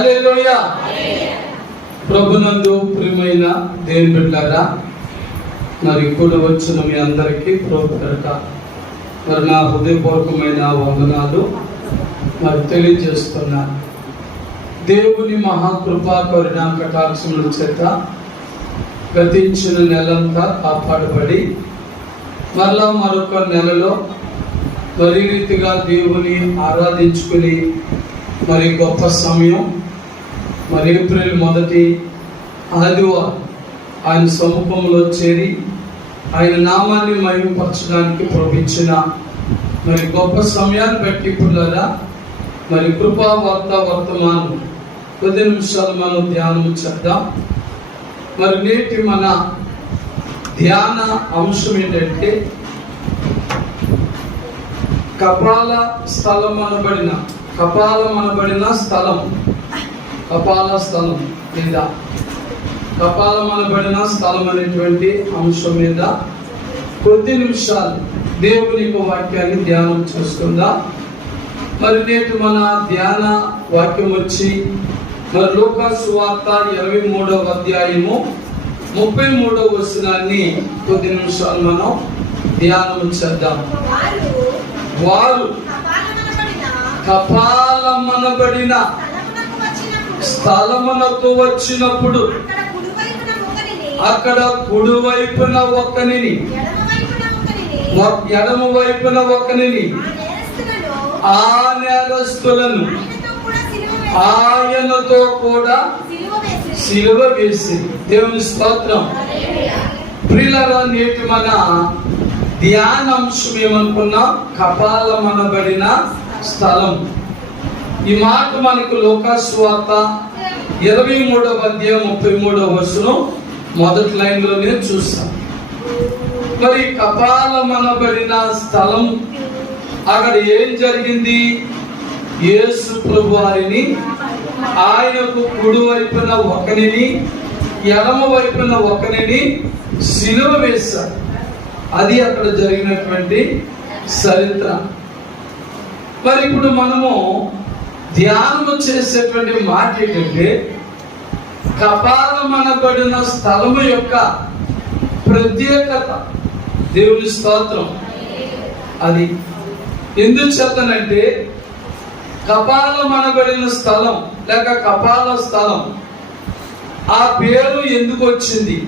హల్లెలూయా. ప్రభునందు ప్రియమైన దేవుని బిడ్డలారా, మరి ఇప్పుడు వచ్చిన మీ అందరికీ ప్రభువుట మరి నా హృదయపూర్వకమైన వందనాలు మరి తెలియజేస్తున్నా. దేవుని మహాకృపా కరుణా కటాక్షముల చేత గతించిన నెలంతా కాపాడబడి మరలా మరొక నెలలో మరి రీతిగా దేవుని ఆరాధించుకుని మరి గొప్ప సమయం మరి ఏప్రిల్ 1 ఆదివారం ఆయన సముఖంలో చేరి ఆయన నామాన్ని మహిమపరచడానికి ప్రవహించిన మరి గొప్ప సమయాన్ని బట్టి పిల్లరా మరి కృపా వార్త వర్తమానం 10 నిమిషాలు మనం ధ్యానం చేద్దాం. మరి నేటి మన ధ్యాన అంశం ఏంటంటే కపాల స్థలం అనబడిన స్థలం లేదా కపాలం అనబడిన స్థలం అనేటువంటి అంశం మీద కొద్ది నిమిషాలు దేవుని యొక్క వాక్యాన్ని ధ్యానం చేసుకుందాం. మరి నేటి మన ధ్యాన వాక్యం వచ్చి మరి లూకా సువార్త 23వ అధ్యాయము 33వ వచనాన్ని కొద్ది నిమిషాలు మనం ధ్యానం చేద్దాం. వారు కపాలమనబడిన స్థలమునకు వచ్చినప్పుడు అక్కడ కుడివైపున ఒకనిని ఎడమ వైపున ఒకనిని ఆ నేరస్తులను ఆయనతో కూడా సిలువ వేసి. దేవుని స్తోత్రం. ప్రియులారా, నేటి మన ధ్యానాంశం ఏమనుకున్నా కపాలమనబడిన స్థలం. ఈ మాట మనకు లూకా సువార్త 23వ అధ్యాయం 33వ వచనం మొదటి లైన్లోనే చూస్తాం. మరి కపాలమనబడిన స్థలం అక్కడ ఏం జరిగింది? యేసు ప్రభు వారిని ఆయనకు కుడి వైపున ఒకనిని ఎడమ వైపున ఒకనిని సిలువ వేశారు. అది అక్కడ జరిగినటువంటి చరిత్ర. మరి ఇప్పుడు మనము ధ్యానము చేసేటువంటి మాట ఏంటంటే కపాలమనబడిన స్థలము యొక్క ప్రత్యేకత. దేవుని స్తోత్రం. అది ఎందుచేతనంటే కపాలమనబడిన స్థలం లేక కపాల స్థలం ఆ పేరు ఎందుకు వచ్చింది,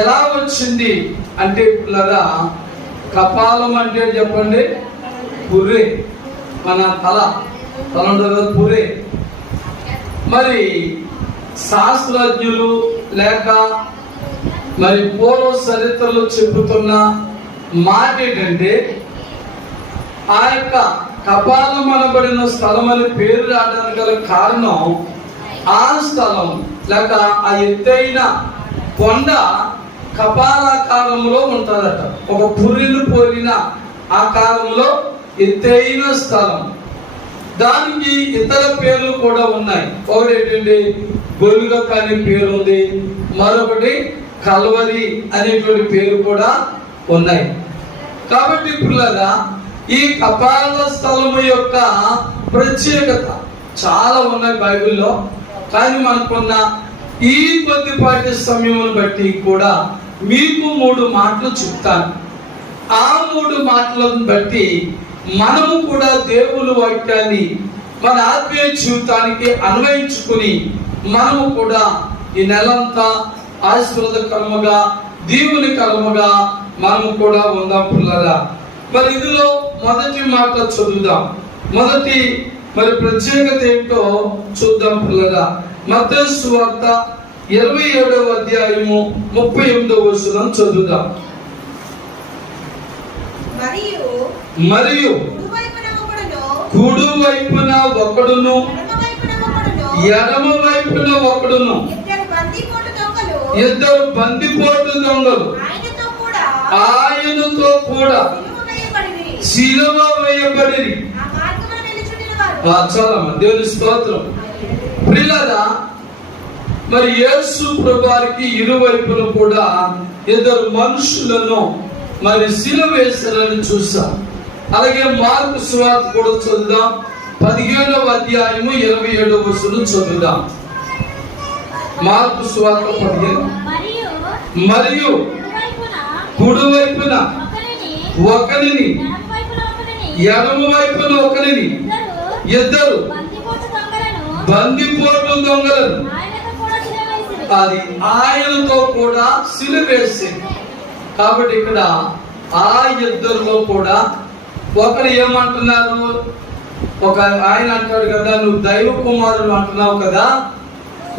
ఎలా వచ్చింది అంటే పిల్లరా, కపాలం అంటే చెప్పండి పుర్రె, మన తల ఉంటుంది కదా పుర్రె. మరి శాస్త్రజ్ఞులు లేక మరి పూర్వ చరిత్రలు చెబుతున్న మాట ఏంటంటే ఆ యొక్క కపాలమనబడిన స్థలం అని పేరు రావడానికి గల కారణం ఆ స్థలం లేక ఆ ఎత్తైన కొండ కపాలాకారంలో ఉంటుందట. ఒక పుర్రెను పోలిన ఆకారంలో ఎత్తైన స్థలం. దానికి ఇతర పేర్లు కూడా ఉన్నాయి. ఒకటి ఏంటంటే గొల్గొతా అనే పేరు ఉంది, మరొకటి కల్వరి అనేటువంటి పేరు కూడా ఉన్నాయి. కాబట్టి పిల్లరా, ఈ కపాల స్థలము యొక్క ప్రత్యేకత చాలా ఉన్నాయి బైబిల్లో. కానీ మనకున్న ఈ కొద్దిపాటి సమయం బట్టి కూడా మీకు 3 మాటలు చెప్తాను. ఆ 3 మాటలను బట్టి మనము కూడా దేవుని వాక్యాన్ని మన ఆత్మీయ జీవితానికి అన్వయించుకుని మనము కూడా ఈ నెలంతా ఆశీర్వాదకరముగా దీవునికరముగా మనము కూడా ఉందాం పిల్లరా. మరి ఇందులో మొదటి మాట చదువుదాం. మొదటి మరి ప్రత్యేకత ఏంటో చూద్దాం పిల్లరా. మత్తయి సువార్త 27వ అధ్యాయము 38వ వచనం చదువుదాం. మరియు కుడి వైపున ఒకడును ఎడమ వైపున ఒకడును ఇద్దరు బందిపోటు దొంగలు ఆయనతో కూడా సిలువ వేయబడి. చాలా దేవుని స్తోత్రం. ప్రియులారా, మరి యేసు ప్రభువారికి ఇరువైపున కూడా ఇద్దరు మనుషులను మరి సిలువ వేశారని చూసాం. అలాగే మార్కు సువార్త కూడా చదువుదాం 15వ అధ్యాయము 27వ వచనం చదువుదాం. మార్కు సువార్త 15. మరియు కుడివైపున ఒకరిని ఎడమ వైపున ఒకరిని ఇద్దరు బందిపోటు దొంగలను అది ఆయనతో కూడా సిలువేసి. కాబట్టి ఇక్కడ ఆ ఇద్దరిలో కూడా ఒకరు ఏమంటున్నారు, ఒక ఆయన అంటాడు కదా, నువ్వు దైవ కుమారుడు అంటున్నావు కదా,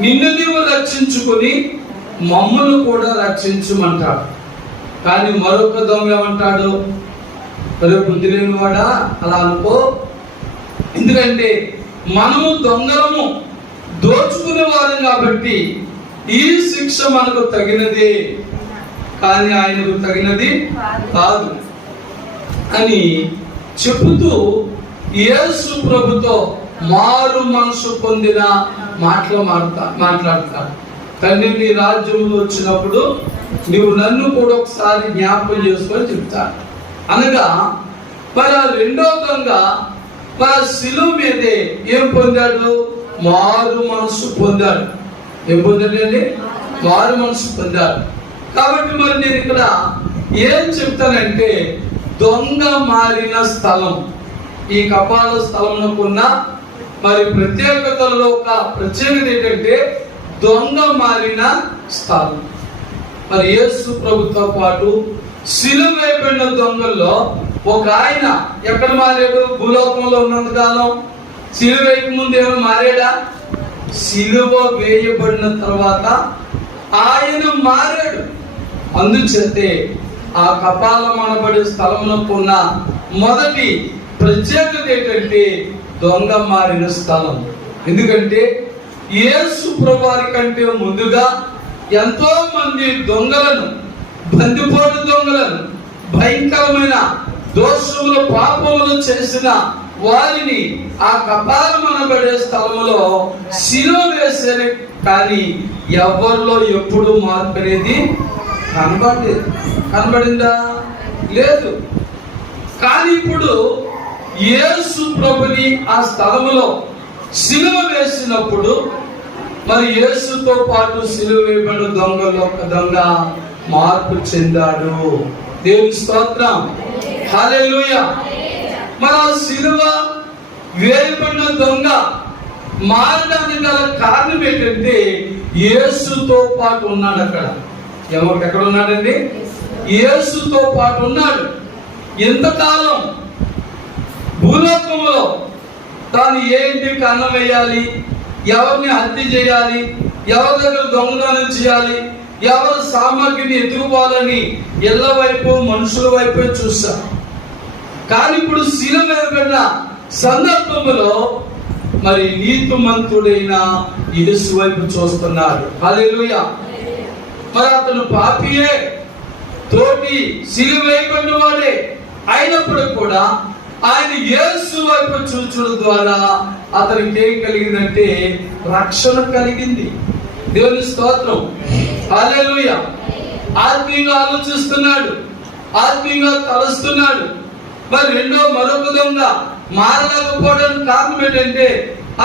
నిన్ను నీవు రక్షించుకుని మమ్మల్ని కూడా రక్షించమంటాడు. కానీ మరొక దొంగ ఏమంటాడు, బుద్ధి లేని వాడా అలా అనుకో, ఎందుకంటే మనము దొంగలము దోచుకునే వారం కాబట్టి ఈ శిక్ష మనకు తగినదే, కానీ ఆయనకు తగినది కాదు అని చెబుతూ యేసు ప్రభుతో మారు మనసు పొందిన మాటలు మాట్లాడతాడు. తండ్రి, నీ రాజ్యంలో వచ్చినప్పుడు నువ్వు నన్ను కూడా ఒకసారి జ్ఞాపకం చేసుకొని చెప్తాను అనగా, మరి ఆ రెండో దొంగ మరి శిలువ మీదే ఏం పొందాడు? మారు మనసు పొందాడు. ఏం పొందాడండి? మారు మనసు పొందాడు. కాబట్టి మరి నేను ఇక్కడ ఏం చెప్తానంటే, దొంగ మారిన స్థలం, ఈ కపాల స్థలంలో ఉన్న మరి ప్రత్యేకతలలో ఒక ప్రత్యేకత ఏంటంటే దొంగ మారిన స్థలం. మరి యేసు ప్రభుతో పాటు శిలువ వేయబడిన దొంగల్లో ఒక ఆయన ఎక్కడ మారాడు? భూలోకంలో ఉన్నంత కాలం. శిలువ వేయక ముందు ఏమైనా మారాడా? శిలువ వేయబడిన తర్వాత ఆయన మారాడు. అందుచేతే ఆ కపాలం అనబడే స్థలంలో ఉన్న మొదటి ప్రత్యేకత ఏంటంటే దొంగ మారిన స్థలం. ఎందుకంటే యేసు ప్రభువారి కంటే ముందుగా ఎంతో మంది దొంగలను, బందిపోటు దొంగలను, భయంకరమైన దోషములు పాపములు చేసిన వారిని ఆ కపాలం అనబడే స్థలంలో శిలువ వేశారు. కానీ ఎవరిలో ఎప్పుడు మార్పు అనేది కనబడలేదు. కనబడిందా? లేదు. కానీ ఇప్పుడు యేసు ప్రభుని ఆ స్థలములో శిలువ వేసినప్పుడు మరి యేసుతో పాటు శిలువ వేయబడిన దొంగలో ఒక దొంగ మార్పు చెందాడు. దేవుని స్తోత్రం, హల్లెలూయా. మరి ఆ శిలువ వేయబడిన దొంగ మారడానికి గల కారణం ఏంటంటే యేసుతో పాటు ఉన్నాడు. అక్కడ ఎక్కడ ఉన్నాడండి? యేసుతో పాటు ఉన్నాడు. ఎంతకాలం భూలోకంలో తాను ఏ ఇంటికి అన్నం వేయాలి, ఎవరిని హత్య చేయాలి, ఎవరి దగ్గర దొంగతనం చేయాలి, ఎవరు సామాగ్రిని ఎత్తుకుపోవాలని ఇళ్ల వైపు మనుషుల వైపే చూశారు. కానీ ఇప్పుడు శిలువ వేయబడిన సందర్భంలో మరి నీతిమంతుడైన యేసు వైపు చూస్తున్నాడు. హల్లెలూయా. మరి అతను పాపియే, తోటి శిలువ వేయబడిన వాడే అయినప్పుడు కూడా ఆయన యేసు వైపు చూచడం ద్వారా అతనికి ఏం కలిగిందంటే రక్షణ కలిగింది. దేవుని స్తోత్రం, హల్లెలూయా. ఆత్మీయంగా ఆలోచిస్తున్నాడు, ఆత్మీయంగా తలస్తున్నాడు. మరి మరొక దొంగ మారలేకపోవడానికి కారణం ఏంటంటే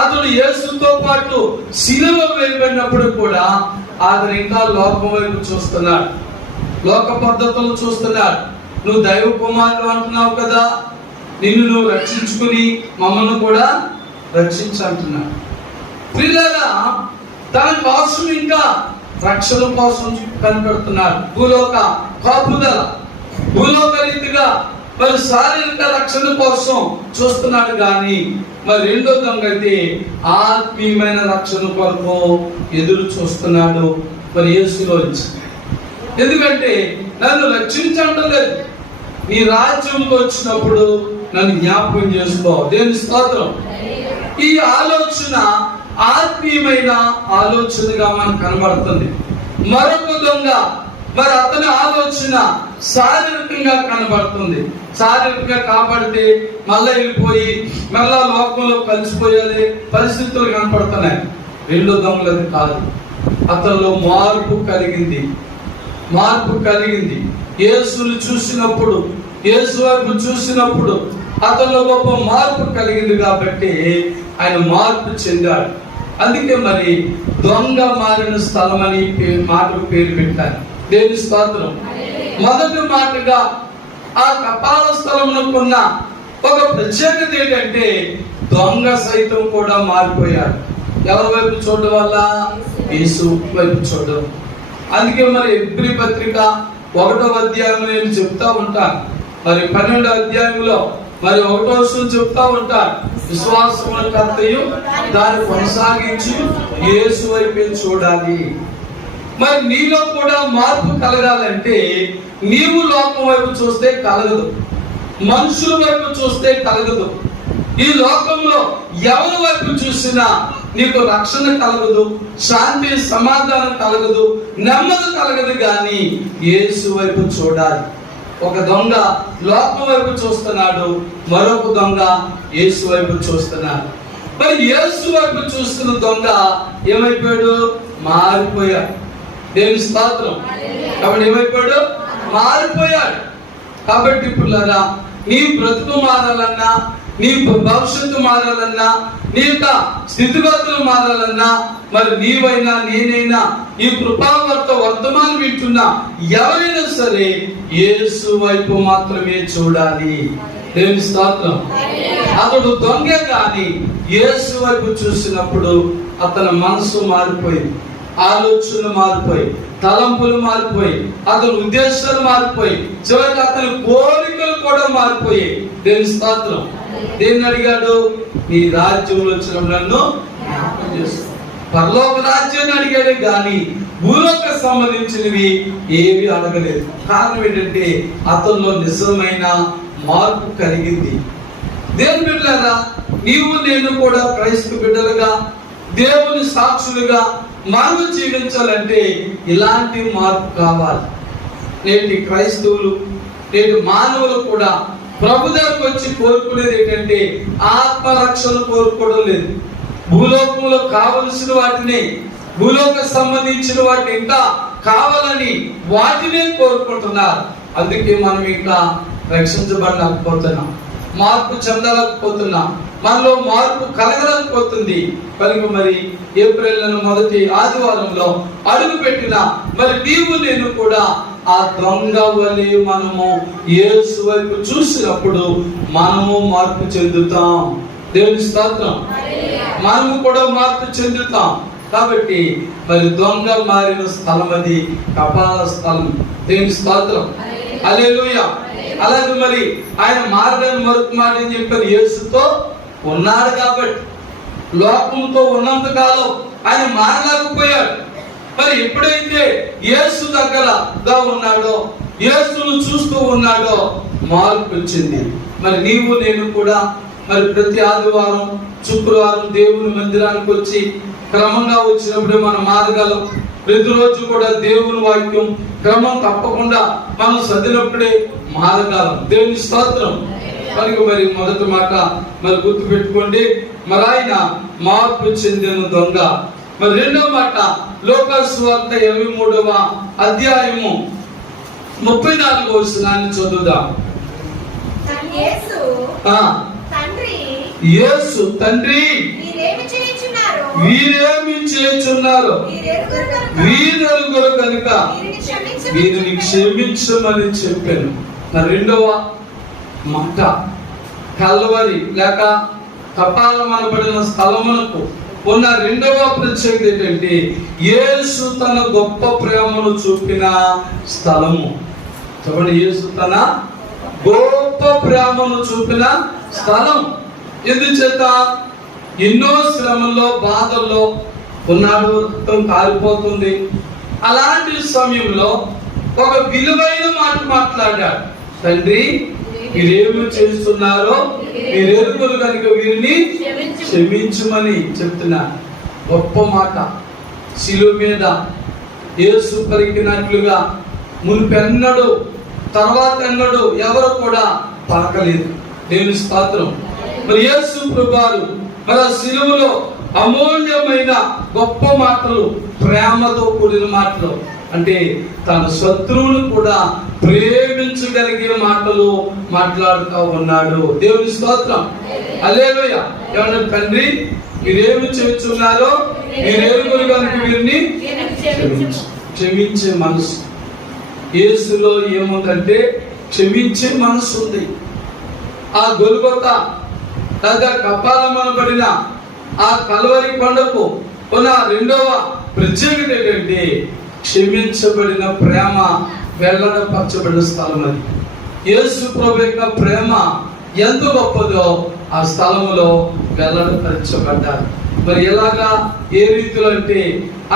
అతడు యేసుతో పాటు శిలువ వేయబడినప్పుడు కూడా అతను ఇంకా లోకం వైపు చూస్తున్నాడు, లోక పద్ధతులు చూస్తున్నాడు. నువ్వు దైవ కుమారుడు అంటున్నావు కదా, నిన్ను నువ్వు రక్షించుకుని మమ్మల్ని కూడా రక్షించంటున్నాడు. పిల్లగా తన కోసం ఇంకా రక్షణ కోసం కనిపెడుతున్నాడు. భూలోక కాపుదల, భూలోక రీతిగా మరి శారీరక రక్షణ కోసం చూస్తున్నాడు. కానీ మరి రెండో దొంగ అయితే ఆత్మీయమైన రక్షణ కొరకు ఎదురు చూస్తున్నాడు మరి యేసులోంచి. ఎందుకంటే నన్ను రక్షించడం లేదు, నీ రాజ్యంలో వచ్చినప్పుడు నన్ను జ్ఞాపకం చేసుకో. దేవుని స్తోత్రం. ఈ ఆలోచన ఆత్మీయమైన ఆలోచనగా మనకు కనబడుతుంది. మరొక దొంగ మరి అతని ఆలోచన శారీరకంగా కనబడుతుంది. శారీరకంగా కాబడితే మళ్ళా వెళ్ళిపోయి మళ్ళా లోకంలో కలిసిపోయేది పరిస్థితులు కనపడుతున్నాయి. రెండో దొంగలది కాదు, అతనిలో మార్పు కలిగింది. మార్పు కలిగింది. యేసును చూసినప్పుడు, యేసు వైపు చూసినప్పుడు అతనిలో గొప్ప మార్పు కలిగింది కాబట్టి ఆయన మార్పు చెందాడు. అందుకే మరి దొంగ మారిన స్థలం అని మాటకు పేరు పెట్టారు. దేవుని స్తోత్రం. మొదటి మాటగా ఆ కపాల స్థలమునకున్న ఒక ప్రత్యేకత ఏంటంటే దొంగ సైతం కూడా మారిపోయాడు. ఎవరి వైపు చూడడం వల్ల? యేసు వైపు చూడడం. అందుకే మరి హెబ్రీ పత్రిక 1వ అధ్యాయం నేను చెప్తా ఉంటాను. మరి 12వ అధ్యాయంలో మరి 1వ వచనం చెప్తా ఉంటాను. విశ్వాసమున కర్తయు దాన్ని కొనసాగించి యేసు వైపే చూడాలి. మరి నీలో కూడా మార్పు కలగాలంటే నీవు లోకం వైపు చూస్తే కలగదు, మనుషుల వైపు చూస్తే కలగదు. ఈ లోకంలో ఎవరి వైపు చూసినా నీకు రక్షణ కలగదు, శాంతి సమాధానం కలగదు, నెమ్మది కలగదు. కానీ యేసు వైపు చూడాలి. ఒక దొంగ లోకం వైపు చూస్తున్నాడు, మరొక దొంగ యేసు వైపు చూస్తున్నాడు. మరి యేసు వైపు చూస్తున్న దొంగ ఏమైపోయాడు? మారిపోయాడు. దేవుని స్తోత్రం. కాబట్టి ఏమైపోయాడు? మారిపోయాడు. కాబట్టి పిల్లరా, నీ బ్రతుకు మారాలన్నా, నీ భవిష్యత్తు మారాలన్నా, నీ యొక్క స్థితిగతులు మారాలన్నా, మరి నీవైనా నేనైనా ఈ కృపావర్త వర్తమానం వింటున్నా ఎవరైనా సరే యేసు వైపు మాత్రమే చూడాలి. దేవుని స్తోత్రం. అతడు దొంగే కానీ యేసు వైపు చూసినప్పుడు అతని మనసు మారిపోయింది, ఆలోచనలు మారిపోయి, తలంపులు మారిపోయి, అతని ఉద్దేశాలు మారిపోయి, చివరికి అతని కోరికలు కూడా మారిపోయి. దేవుని స్తోత్రం. దేన్ని అడిగాడు? నీ రాజ్యంలో వచ్చిన నన్ను జ్ఞాపకం చేసుకో. పరలోక రాజ్యాన్ని అడిగాడు కానీ భూలోక సంబంధించినవి ఏవి అడగలేదు. కారణం ఏంటంటే అతనిలో నిజమైన మార్పు కలిగింది. దేవుని బిడ్డలారా, నీవు నేను కూడా క్రైస్తవ బిడ్డలుగా, దేవుని సాక్షులుగా మనం జీవించాలంటే ఇలాంటి మార్పు కావాలి. నేటి క్రైస్తవులు, నేటి మానవులు కూడా ప్రభు దగ్గరకు వచ్చి కోరుకునేది ఏంటంటే ఆత్మరక్షణ కోరుకోవడం లేదు. భూలోకంలో కావలసిన వాటిని, భూలోక సంబంధించిన వాటిని ఇంకా కావాలని వాటినే కోరుకుంటున్నారు. అందుకే మనం ఇంకా రక్షించబడలేకపోతున్నాం, మార్పు చెందలేకపోతున్నాం, మనలో మార్పు కలగలేకపోతుంది. కనుక మరి ఏప్రిల్ నెల మొదటి ఆదివారంలో అడుగు పెట్టిన మరి నీవు నేను కూడా ఆ దొంగ వలె మనము యేసు వైపు చూసినప్పుడు మనము మార్పు చెందుతాం. దేవుని స్తోత్రం. మనము కూడా మార్పు చెందుతాం. కాబట్టి మరి దొంగ మారిన స్థలం అది కపాల స్థలం. దేవుని స్తోత్రం. హల్లెలూయా. అలాగే మరి ఆయన మారడానికి మరొక మాట ఏం చెప్పారు? యేసుతో ఉన్నాడు కాబట్టి, లోకంతో ఉన్నంత కాలం ఆయన మారలేకపోయాడు. మరి ఎప్పుడైతే యేసు దగ్గరగా ఉన్నాడో, యేసును చూస్తూ ఉన్నాడో మార్పు వచ్చింది. మరి నీవు నేను కూడా మరి ప్రతి ఆదివారం, శుక్రవారం దేవుని మందిరానికి వచ్చి క్రమంగా వచ్చినప్పుడే మనం మారగలం. ప్రతిరోజు కూడా దేవుని వాక్యం క్రమం తప్పకుండా మనం చదివినప్పుడే మారగలం. దేవుని స్తోత్రం. కనుక మరి మొదటి మాట మరి గుర్తు పెట్టుకోండి, మరి ఆయన మార్పు చెందిన దొంగ. మరి రెండవ మాట లూకా సువార్త 23వ అధ్యాయము 34వ వచనాన్ని చదువుదాం. యేసు తండ్రి వీరేమి చేయుచున్నారు వీరెరుగురు కనుక వీరిని క్షమించమని చెప్పాను. మరి రెండవ మాట కల్వరి లేక కపాలం అనబడిన స్థలమునకు ఉన్న రెండవ ప్రత్యేకత ఏంటంటే యేసు తన గొప్ప ప్రేమను చూపిన స్థలము. చూడండి, యేసు తన గొప్ప ప్రేమను చూపిన స్థలం. ఎందుచేత ఎన్నో శ్రమల్లో, బాధల్లో ఉన్నాడు, రక్తం కారిపోతుంది. అలాంటి సమయంలో ఒక విలువైన మాట మాట్లాడాడు. తండ్రి మీరేమి చేస్తున్నారో మీరెరుగురు కనుక వీరిని క్షమించమని చెప్తున్నారు. గొప్ప మాట. శిలువ మీద యేసు పరికినట్లుగా మునిపెన్నడు తర్వాత ఎన్నడు ఎవరు కూడా తాకలేదు. దేవుని స్తోత్రం. మరి యేసు ప్రభువారు మరి ఆ శిలువలో అమూల్యమైన గొప్ప మాటలు, ప్రేమతో కూడిన మాటలు అంటే తన శత్రువులు కూడా ప్రేమించగలిగే మాటలు మాట్లాడుతూ ఉన్నాడు. దేవుని స్తోత్రం, హల్లెలూయా. ఏమన్నా, తండ్రి మీరేమి చేస్తున్నారో మీరేరుగురు కనుక వీరిని క్షమించే మనసు. యేసులో ఏముందంటే క్షమించే మనసు ఉంది. ఆ గొల్గొతా లేదా కపాలమనబడిన ఆ కల్వరి కొండకు ఉన్న రెండవ ప్రత్యేకత ఏంటంటే క్షమించబడిన ప్రేమ వెల్లడపరచబడిన స్థలం అది. యేసు ప్రభు యొక్క ప్రేమ ఎంత గొప్పదో ఆ స్థలములో వెల్లడపరచబడ్డారు. మరి ఎలాగా, ఏ రీతిలో అంటే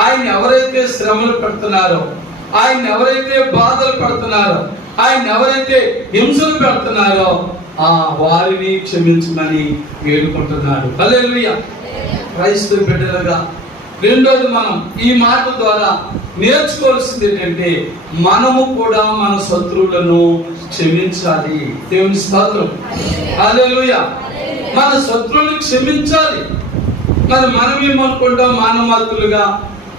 ఆయన ఎవరైతే శ్రమలు పెడుతున్నారో, ఆయన ఎవరైతే బాధలు పడుతున్నారో, ఆయన ఎవరైతే హింసలు పెడుతున్నారో ఆ వారిని క్షమించమని వేడుకుంటున్నాడు. హల్లెలూయా. క్రైస్తవ బిడ్డలుగా రెండోది మనం ఈ మాట ద్వారా నేర్చుకోవాల్సింది ఏంటంటే మనము కూడా మన శత్రువులను క్షమించాలి. దేవుని స్తోత్రం, హల్లెలూయా. మన శత్రువులను క్షమించాలి. మరి మనం ఏమనుకుంటాం, మానవాతులుగా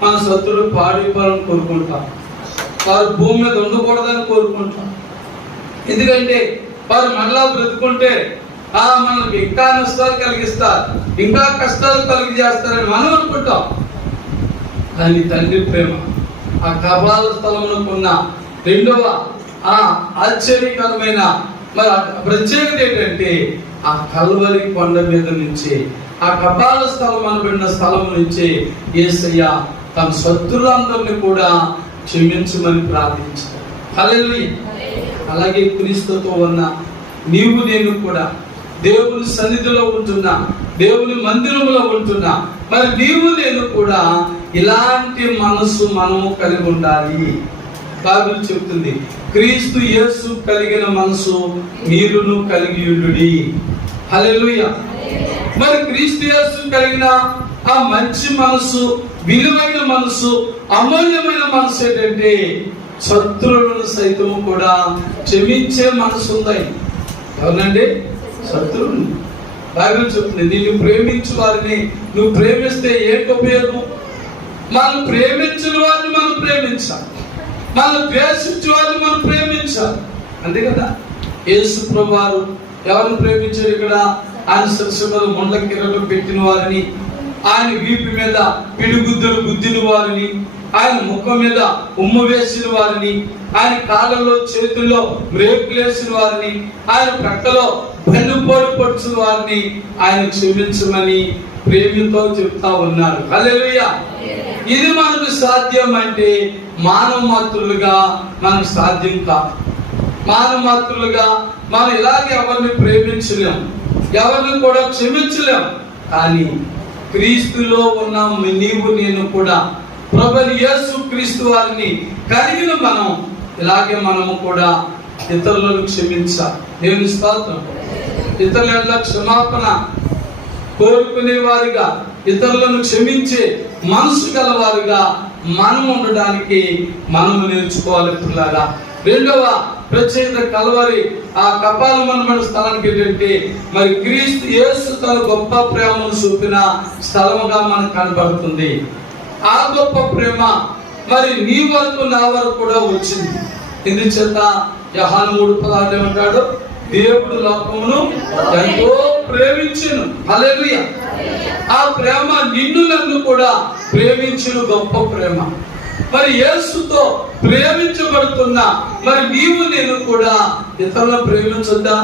మన శత్రువులు పాడిపోవాలని కోరుకుంటాం, వారు భూమి మీద ఉండకూడదని కోరుకుంటాం. ఎందుకంటే వారు మళ్ళా బ్రతుకుంటే మనకి ఇంకా నష్టాలు కలిగిస్తారు, ఇంకా కష్టాలు కలిగజేస్తారని మనం అనుకుంటాం. కానీ తండ్రి ప్రేమ ఆ కపాల స్థలమునకు ఉన్న రెండవ ఆశ్చర్యకరమైన మరి ప్రత్యేకత ఏంటంటే ఆ కల్వరి కొండ మీద నుంచి, ఆ కపాల స్థలం అనబడిన స్థలం నుంచి యేసయ్య తన శత్రులందరినీ కూడా క్షమించమని ప్రార్థించారు. హల్లెలూయా. అలాగే క్రీస్తుతో ఉన్న నీవు నేను కూడా దేవుని సన్నిధిలో ఉంటున్నా, దేవుని మందిరంలో ఉంటున్నా, మరి నీవు నేను కూడా ఇలాంటి మనసు మనము కలిగి ఉండాలి. బైబిల్ చెప్తుంది, క్రీస్తు యేసు కలిగిన మనసు మీరును కలిగి ఉండుడి. హల్లెలూయా. మరి క్రీస్తు యేసు కలిగిన ఆ మంచి మనసు, విలువైన మనసు, అమూల్యమైన మనసు ఏంటంటే శత్రువులను సైతం కూడా క్షమించే మనసు ఉంది. ఎవరినండి? శత్రువుని. బైబిల్ చెప్తుంది, నిన్ను ప్రేమించు వారిని నువ్వు ప్రేమిస్తే ఏంటి ఉపయోగం? మనం ప్రేమించిన వారిని మనం ప్రేమించాలి, మనం ద్వేషించే వారిని మనం ప్రేమించాలి. అంతే కదా. యేసు ప్రభువు వారు ఎవరిని ప్రేమించారు? ఇక్కడ ఆయన శిరస్సు మీద ముండ్ల కిరీటం పెట్టిన వారిని, ఆయన వీపు మీద పిడిగుద్దులు గుద్దిన వారిని, ఆయన ముఖం మీద ఉమ్ము వేసిన వారిని, ఆయన కాళ్ళలో చేతుల్లో బ్రేకులు వేసిన వారిని, ఆయన ప్రక్కలో వెన్నుపోటు పొడిచిన వారిని ఆయన క్షమించమని ప్రేమతో చెప్తా ఉన్నారు. హల్లెలూయా. ఇది మనకు సాధ్యం అంటే మానవ మాతృలుగా మనకు సాధ్యం కాదు. మానవ మాతృలుగా మనం ఇలాగే ఎవరిని ప్రేమించలేం, ఎవరిని కూడా క్షమించలేం. కానీ క్రీస్తులో ఉన్న నీవు నేను కూడా ప్రభువైన యేసు క్రీస్తు వారిని కలిగిన మనం ఇలాగే మనము కూడా ఇతరులను క్షమించాలి. దేవుని స్తోత్రం. ఇతరుల క్షమాపణ కోరుకునే వారిగా, ఇతరులను క్షమించే మనసు గలవారిగా మనం ఉండడానికి మనము నేర్చుకోవాలి పిల్లగా. రెండవ ప్రత్యేకత కల్వరి ఆ కపాలమనబడిన స్థలానికి ఏంటంటే మరి క్రీస్తు యేసు తన గొప్ప ప్రేమను చూపిన స్థలముగా మనకు కనబడుతుంది. ఆ గొప్ప ప్రేమ మరి నీ వరకు నా వరకు కూడా వచ్చింది. ఎందుచేత యోహాను 3:16 ఏమంటాడు? దేవుడు లోకమును ఎంతో ప్రేమించెను. హల్లెలూయా. ఆ ప్రేమ నిన్ను నన్ను కూడా ప్రేమించిన గొప్ప ప్రేమ. మరి యేసుతో ప్రేమించబడుతున్నా మరి నీవు నేను కూడా ఇతరులను ప్రేమించొద్దా?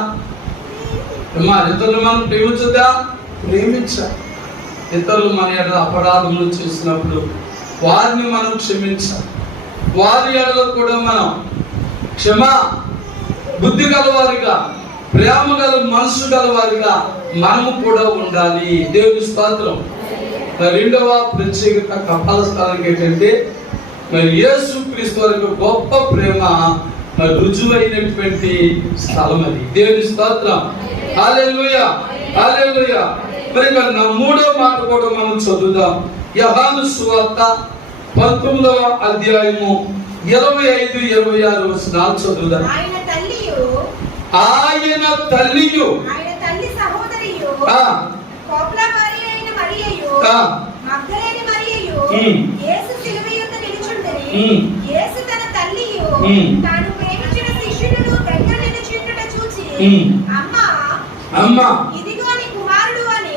ఇతరులు మనం ప్రేమించొద్దా? ప్రేమించాలి. ఇతరులు మన ఎడల అపరాధములు చేసినప్పుడు వారిని మనం క్షమించాలి. వారి ఎడల కూడా మనం క్షమా బుద్ధి గలవారిగా, ప్రేమ గల మనసు గలవారిగా మనము కూడా ఉండాలి. దేవుని స్తోత్రం. రెండవ ప్రత్యేకత కపాల స్థలానికి ఏంటంటే మరి యేసు క్రీస్తు వారికి గొప్ప ప్రేమ మరి రుజువైనటువంటి స్థలం అది. దేవుని స్తోత్రం. హల్లెలూయా, హల్లెలూయా. మరి నా మూడో మాట కూడా మనం చదువుదాం. యోహాను సువార్త 19వ అధ్యాయము 25-26 వచనాలు చదువుదాం. ఆయన తల్లియు ఆయన తల్లి సహోదరియు కోప్లా మరియైన మరియయు మగ్దలేని మరియయు యేసు శిలువ యొద్ద నిలుచుండెని. యేసు తాను ప్రేమించిన శిష్యులను దగ్గర నిలుచుండుట చూచి అమ్మా ఇదిగో నీ కుమారుడు అని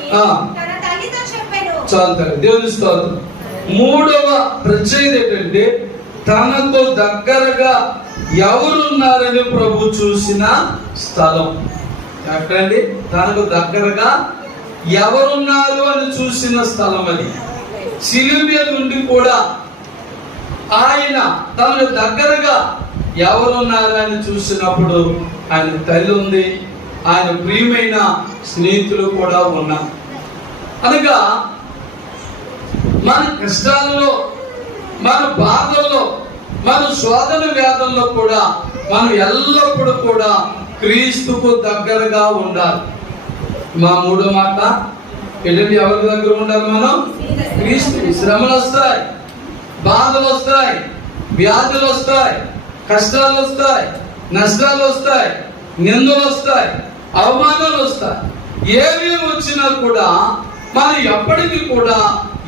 తన తల్లితో చెప్పెను. చాలు దేవుని స్తోత్రం. మూడవ ప్రత్యేకత ఏంటంటే తనకు దగ్గరగా ఎవరున్నారని ప్రభు చూసిన స్థలం. ఎక్కడండి? తనకు దగ్గరగా ఎవరున్నారు అని చూసిన స్థలం అది. శిలువ నుండి కూడా ఆయన తనకు దగ్గరగా ఎవరున్నారని చూసినప్పుడు ఆయన తల్లి ఉంది, ఆయన ప్రియమైన స్నేహితులు కూడా ఉన్నారు. అనగా మన కష్టాలలో, మన బాధల్లో, మన శోధన వేదనలో కూడా మనం ఎల్లప్పుడూ కూడా క్రీస్తుకు దగ్గరగా ఉండాలి. మా మూడో మాట ఏంటంటే ఎవరి దగ్గర ఉండాలి? మనం క్రీస్తు. శ్రమలు వస్తాయి, బాధలు వస్తాయి, వ్యాధులు వస్తాయి, కష్టాలు వస్తాయి, నష్టాలు వస్తాయి, నిందలు వస్తాయి, అవమానాలు వస్తాయి. ఏవి వచ్చినా కూడా మనం ఎప్పటికీ కూడా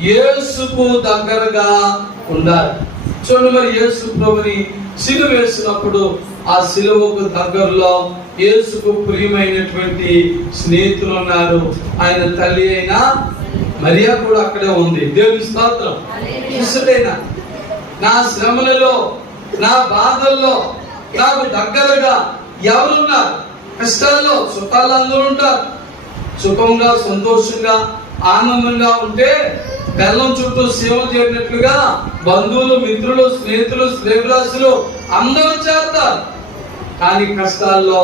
యేసుకు దగ్గరగా ఉండాలి. చూడండి, మరి యేసు ప్రభుని సిలువ వేసినప్పుడు ఆ సిలువకు దగ్గరలో యేసుకు ప్రియమైనటువంటి స్నేహితులు ఉన్నారు. ఆయన తల్లి అయిన మరియా కూడా అక్కడే ఉంది. దేవుని స్తోత్రం. ఇష్టడైనా నా శ్రమలలో, నా బాధల్లో నాకు దగ్గరగా ఎవరున్నారు? కష్టాల్లో, సుఖాలు అందరూ ఉంటారు. సుఖంగా, సంతోషంగా, ఆనందంగా ఉంటే బెల్లం చుట్టూ సేవ చేరినట్లుగా బంధువులు, మిత్రులు, స్నేహితులు, శ్రేయభిలాషులు అందరూ చేస్తారు. కానీ కష్టాల్లో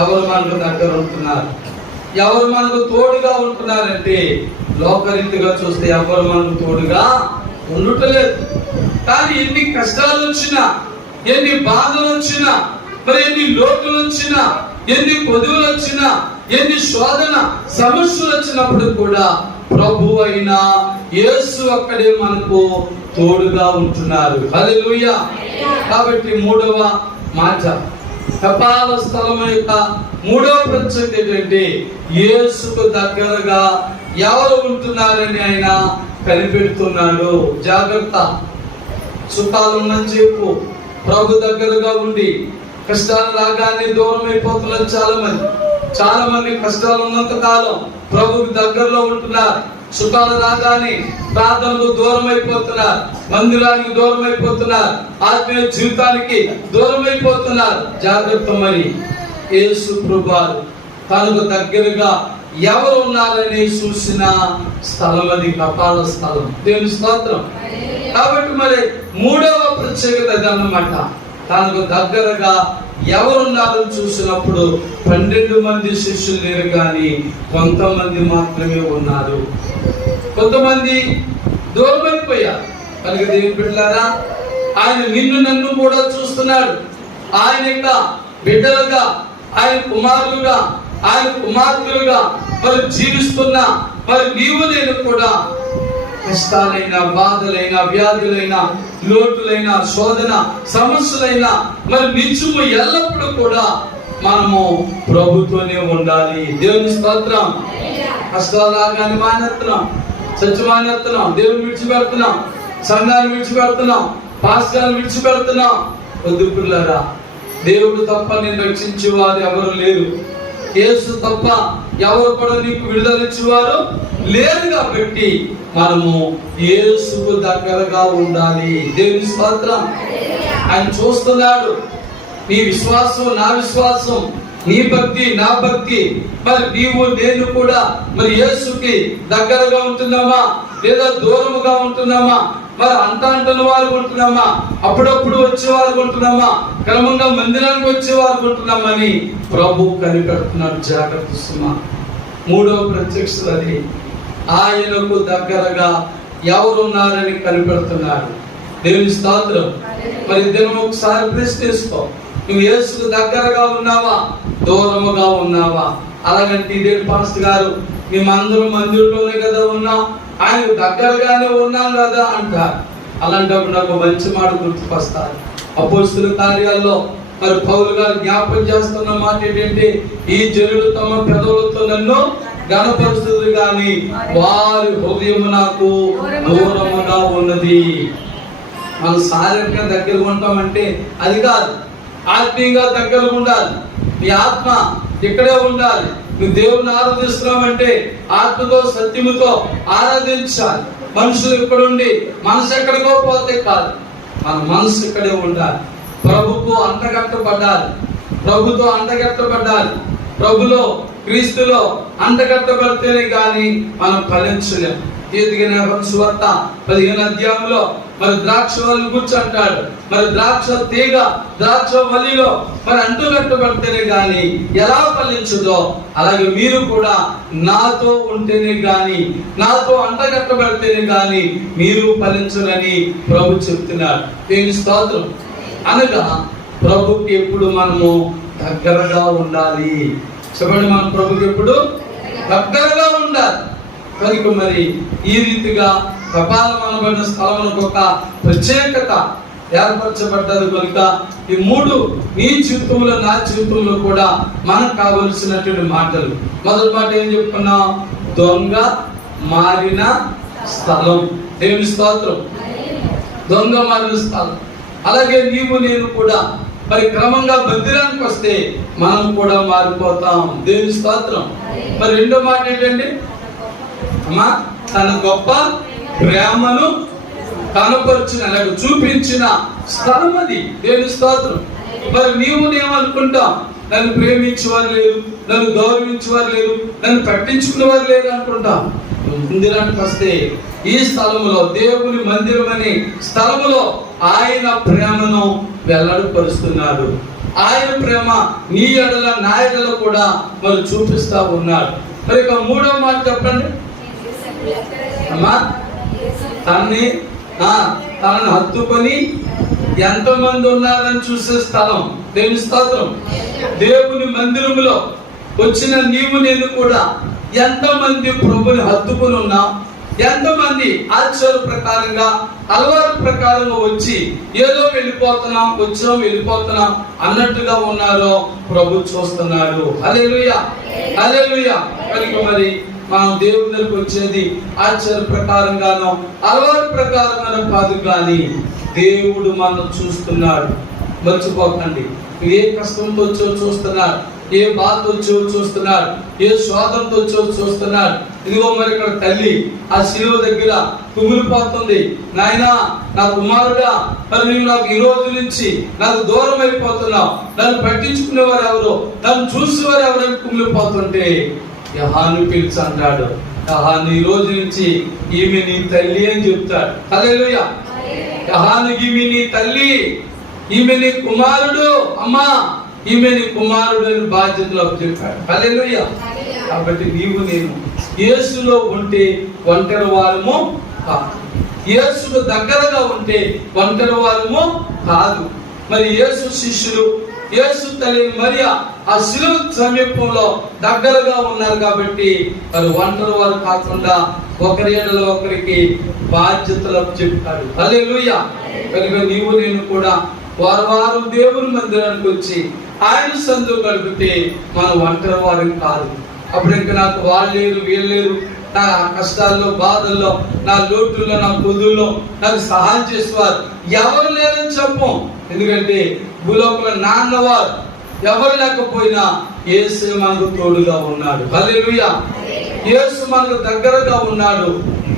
ఎవరు మనకు దగ్గర ఉంటున్నారు? ఎవరు మనకు తోడుగా ఉంటున్నారంటే లోకరీతిగా చూస్తే ఎవరు మనకు తోడుగా ఉండటలేదు. కానీ ఎన్ని కష్టాలు వచ్చినా, ఎన్ని బాధలు వచ్చినా, మరి ఎన్ని లోటులు వచ్చినా, ఎన్ని కొదువులు వచ్చినా, ఎన్ని శోధన సమస్యలు వచ్చినప్పుడు కూడా ప్రభు అయిన యేసు అక్కడే మనకు తోడుగా ఉంటున్నారు. హల్లెలూయా. కాబట్టి మూడవ మాట, కపాల స్థలం యొక్క మూడవ ప్రత్యేకత ఏంటంటే యేసుకు దగ్గరగా ఎవరు ఉంటున్నారని ఆయన కనిపెడుతున్నాడు. జాగ్రత్త. సుఖాలున్నని చెప్పు, ప్రభు దగ్గరగా ఉండి కష్టాలు రాగానే దూరం అయిపోతున్నారు చాలా మంది కష్టాలు ఉన్నంత కాలం ప్రభుకి దగ్గరలో ఉంటున్నారు. సుఖాలు రాగానే ప్రార్థనకు దూరం అయిపోతున్నారు, మందిరానికి దూరం అయిపోతున్నారు, ఆత్మీయ జీవితానికి దూరం అయిపోతున్నారు. జాగ్రత్త. మరి యేసు ప్రభువు తనకు దగ్గరగా ఎవరు ఉన్నారని చూసిన స్థలం అది కపాల స్థలం. దేవుని స్తోత్రం. కాబట్టి మరి మూడవ ప్రత్యేకత అదన్నమాట. తనకు దగ్గరగా ఎవరున్నారని చూసినప్పుడు 12 మంది శిష్యులు లేరు, కానీ కొంతమంది మాత్రమే ఉన్నారు. కొంతమంది దూరం అయిపోయారు. కనుక దేవుని బిడ్డలారా, ఆయన నిన్ను నన్ను కూడా చూస్తున్నాడు. ఆయన యొక్క బిడ్డలుగా, ఆయన కుమారులుగా, ఆయన కుమార్తెలుగా మరి జీవిస్తున్నా మరి నీవు నేను కూడా కష్టాలైనా, బాధలైనా, వ్యాధులైనా, లోటులైనా, శోధన సమస్యలైనా మరి నిత్యము ఎల్లప్పుడూ కూడా మనము ప్రభుతోనే ఉండాలి. దేవుని స్తోత్రం. కష్టాలు రాగానే మానేస్తున్నాం, సత్యమానేస్తున్నాం, దేవుని విడిచిపెడుతున్నాం, సంఘాన్ని విడిచిపెడుతున్నాం, పాస్టర్లను విడిచిపెడుతున్నాం. వద్దు పిల్లరా, దేవుడు తప్ప నేను రక్షించేవారు ఎవరు లేరు. యేసు తప్ప ఎవరు కూడా నీకు విడుదల ఇచ్చేవారు లేరు. కాబట్టి మనము యేసుకు దగ్గరగా ఉండాలి. దేవుని స్తోత్రం. ఆయన చూస్తున్నాడు. నీ విశ్వాసం, నా విశ్వాసం, నీ భక్తి, నా భక్తి. మరి నీవు నేను కూడా మరి యేసుకి దగ్గరగా ఉంటున్నామా లేదా దూరముగా ఉంటున్నామా? మరి అంటని వారు ఉంటున్నామా? అప్పుడప్పుడు వచ్చేవారు ఉంటున్నామా? క్రమంగా మందిరానికి వచ్చేవారు ఉంటున్నామని ప్రభు కనిపెడుతున్నాడు. జాగ్రత్త సుమా. మూడవ ప్రత్యక్షత అది ఆయనకు దగ్గరగా ఎవరున్నారని కనిపెడుతున్నాడు. దేవుని స్తోత్రం. మరి దినం ఒకసారి ప్రశ్నిస్తావు, నువ్వు యేసుకు దగ్గరగా ఉన్నావా, దూరముగా ఉన్నావా? అలాగంటే ఇదే పాస్టర్ గారు మేమందరం మందిరంలోనే కదా ఉన్నాం, ఆయనకు దగ్గరగానే ఉన్నాం కదా అంటారు. అలాంటప్పుడు నాకు మంచి మాట గుర్తుకొస్తారు. అపోస్తలుల కార్యాల్లో మరి పౌలు గారు జ్ఞాపకం చేస్తున్న మాట ఏంటంటే, ఈ జనులు తమ పెదవులతో నన్ను గణపరుస్తుంది కానీ వారి హృదయం నాకు దూరముగా ఉన్నది. మనం శారీరకంగా దగ్గరగా ఉంటామంటే అది కాదు. ఆత్మీయంగా దగ్గరగా ఉండాలి. మీ ఆత్మ ఇక్కడే ఉండాలి. నువ్వు దేవుని ఆరాధిస్తున్నామంటే ఆత్మతో సత్యముతో ఆరాధించాలి. మనుషులు ఇక్కడుండి మనసు ఎక్కడికో పోతే కాదు, మన మనసు ఇక్కడే ఉండాలి. ప్రభుతో అంటగట్టబడాలి. ప్రభులో క్రీస్తులో అంటగట్టబడితేనే కానీ మనం ఫలించలేము. ఎదిగిన సువార్త 15 అధ్యాయంలో మరి ద్రాక్ష వల్లి గురించి అంటాడు. మరి ద్రాక్ష తీగ ద్రాక్ష వల్లిలో మరి అంటుకట్టబడితేనే గాని ఎలా ఫలించదో అలాగే మీరు కూడా నాతో ఉంటేనే గాని, నాతో అంటగట్టబడితేనే గాని మీరు ఫలించరని ప్రభు చెప్తున్నాడు. దేవుని స్తోత్రం. అనగా ప్రభుకి ఎప్పుడు మనము దగ్గరగా ఉండాలి. చెప్పండి, మన ప్రభుకి ఎప్పుడు దగ్గరగా ఉండాలి. కనుక మరి ఈ రీతిగా కపాలం అనబడిన స్థలములకు ఒక ప్రత్యేకత ఏర్పరచబడ్డది. కనుక ఈ 3 నీ జీవితంలో నా జీవితంలో కూడా మనకు కావలసినటువంటి మాటలు. మొదటి మాట ఏం చెప్పుకున్నాం? దొంగ మారిన స్థలం. దేవుని స్తోత్రం. దొంగ మారిన స్థలం. అలాగే నీవు నేను కూడా మరి క్రమంగా మందిరానికి వస్తే మనం కూడా మారిపోతాం. దేవుని స్తోత్రం. మరి రెండో మాట ఏంటండి? అమ్మా, తన గొప్ప ప్రేమను కనపరిచిన లేక చూపించిన స్థలం అది. దేవుని స్తోత్రం. మరి నేమనుకుంటాం? నన్ను ప్రేమించేవారు లేరు, నన్ను గౌరవించేవారు లేరు, నన్ను పట్టించుకునేవారు లేరు అనుకుంటాం. మందిరానికి వస్తే ఈ స్థలములో, దేవుని మందిరం అనే స్థలములో ఆయన ప్రేమను వెల్లడిపరుస్తున్నాడు. ఆయన ప్రేమ నీ ఎడల నా ఎడల కూడా మరి చూపిస్తా ఉన్నాడు. మరి ఇక 3వ మాట చెప్పండి అమ్మా. తనను హత్తుకొని ఎంతమంది ఉన్నారని చూసే స్థలం. దేవుని స్తోత్రం. దేవుని మందిరములో వచ్చిన నీవు నేను కూడా ఎంతమంది ప్రభుని హత్తుకొని ఉన్నాం, ఎంతమంది ఆచార ప్రకారంగా అలవాటు ప్రకారంగా వచ్చి ఏదో వెళ్ళిపోతున్నాం అన్నట్టుగా ఉన్నారో ప్రభు చూస్తున్నాడు. హల్లెలూయా, హల్లెలూయా. కనుక మరి మనం దేవుని దగ్గరికి వచ్చేది ఆచార ప్రకారంగానో అలవాటు ప్రకారంగానో కాదు, కానీ దేవుడు మనం చూస్తున్నాడు. మర్చిపోకండి. ఏ కష్టంతో వచ్చో చూస్తున్నాడు, ఏ బాధ వచ్చో చూస్తున్నాడు, ఏ శోధంతో వచ్చో చూస్తున్నాడు. ఇదిగో మరి ఇక్కడ తల్లి ఆ శిలువ దగ్గర కుమిలిపోతుంది. నాయనా, నా కుమారుడా, మరి నువ్వు నాకు ఈ రోజు నుంచి నాకు దూరం అయిపోతున్నావు, నన్ను పట్టించుకునేవారు ఎవరు, నన్ను చూసేవారు ఎవరైనా కుమిలిపోతుంటే యోహాను పిలిచి అంటాడు, యోహాను ఈ రోజు నుంచి ఈమె నీ తల్లి అని చెప్తాడు. హల్లెలూయా. యోహాను ఈమె నీ తల్లి, ఈమె నీ కుమారుడు, అమ్మా ఈమె నీ కుమారుడు అని బాధ్యతలో చెప్పాడు. హల్లెలూయా. కాబట్టి నీవు నేను యేసులో ఉంటే ఒంటరి వారము కాదు, యేసుకు దగ్గరగా ఉంటే ఒంటరి వారము కాదు. మరి యేసు శిష్యులు, యేసు తల్లి మరియా ఆ శిలువ సమీపంలో దగ్గరగా ఉన్నారు కాబట్టి మరి ఒంటరి వారు కాకుండా ఒకరి ఎడల ఒకరికి బాధ్యతలు చెప్తాడు. హల్లెలూయా. కనుక నీవు నేను కూడా వారు దేవుని మందిరానికి వచ్చి ఆయన సందు గడిపితే మనం ఒంటరి వారం కాదు. అప్పుడు ఇంకా నాకు వాళ్ళు లేరు, వీళ్ళు లేరు, నా కష్టాల్లో, బాధల్లో, నా లోటుల్లో, నా కుదుల్లో నాకు సహాయం చేసేవారు ఎవరు లేరని చెప్పం. ఎందుకంటే భూలోకంలో నాన్నవారు ఎవరు లేకపోయినా యేసు మనకు తోడుగా ఉన్నాడు. హల్లెలూయా. యేసు మనకు దగ్గరగా ఉన్నాడు.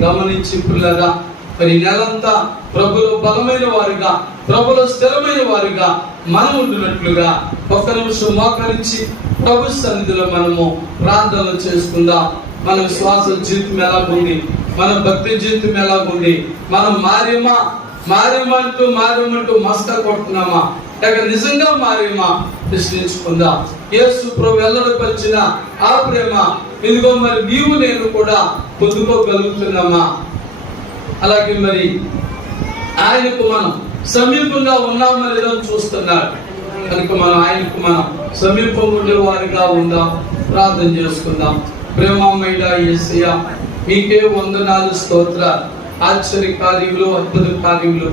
గమనించి పిల్లగా మరి నెలంతా ప్రభులో బలమైన వారిగా, ప్రభులో స్థిరమైన వారిగా మనం ఉంటున్నట్లుగా ఒక్క నిమిషం మోకరించి ప్రభు సన్నిధిలో మనము ప్రార్థనలు చేసుకుందాం. మన విశ్వాస జీవితం ఎలాగుంది, మన భక్తి జీవితం ఎలాగుంది, మనం మారేమంటూ మస్తా కొడుతున్నామా లేక నిజంగా మారేమా ప్రశ్నించుకుందాం. యేసు ప్రభు వెల్లడిపరిచిన ఆ ప్రేమ ఇదిగో మరి నీవు నేను కూడా పొందుకోగలుగుతున్నామా? అలాగే మరి ఆయనకు మనం సమీపంగా ఉన్నామా లేదో చూస్తున్నాడు. కనుక ఆయనకు మనం సమీపంగా ఉండే వారిగా ఉందాం. ప్రార్థన చేసుకుందాం. ప్రేమమయుడా యేసయ్యా, మీకే వందనాలు, స్తోత్రాలు. ఆశ్చర్య కార్యములు, అద్భుత కార్యములు,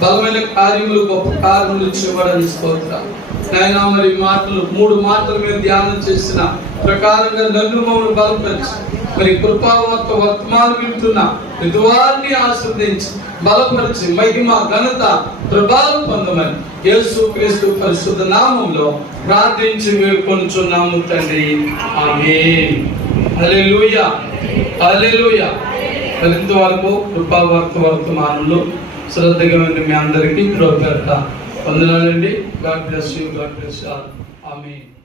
బలమైన కార్యములు, గొప్ప కార్యములు చేయబడని స్తోత్రాలు. నాయనా, మరి 3 మాటల మీద ధ్యానం చేసిన ప్రకారంగా నన్ను మమ్మల్ని బలపరిచి మరి కృపావర్త వర్తమానం వింటున్నా ప్రతివారిని ఆశ్రదించి బలపరిచి మహిమ ఘనత ప్రభావం పొందమని యేసుక్రీస్తు పరిశుద్ధ నామంలో ప్రార్థించి వేడుకొనుచున్నాము తండ్రి. ఆమేన్. హల్లెలూయా, హల్లెలూయా. ఇంతవరకు కృపావర్త వర్తమానంలో శ్రద్ధగా ఉంది మీ అందరికీ కృప వందనాలండి. God bless you, God bless you all. Amen.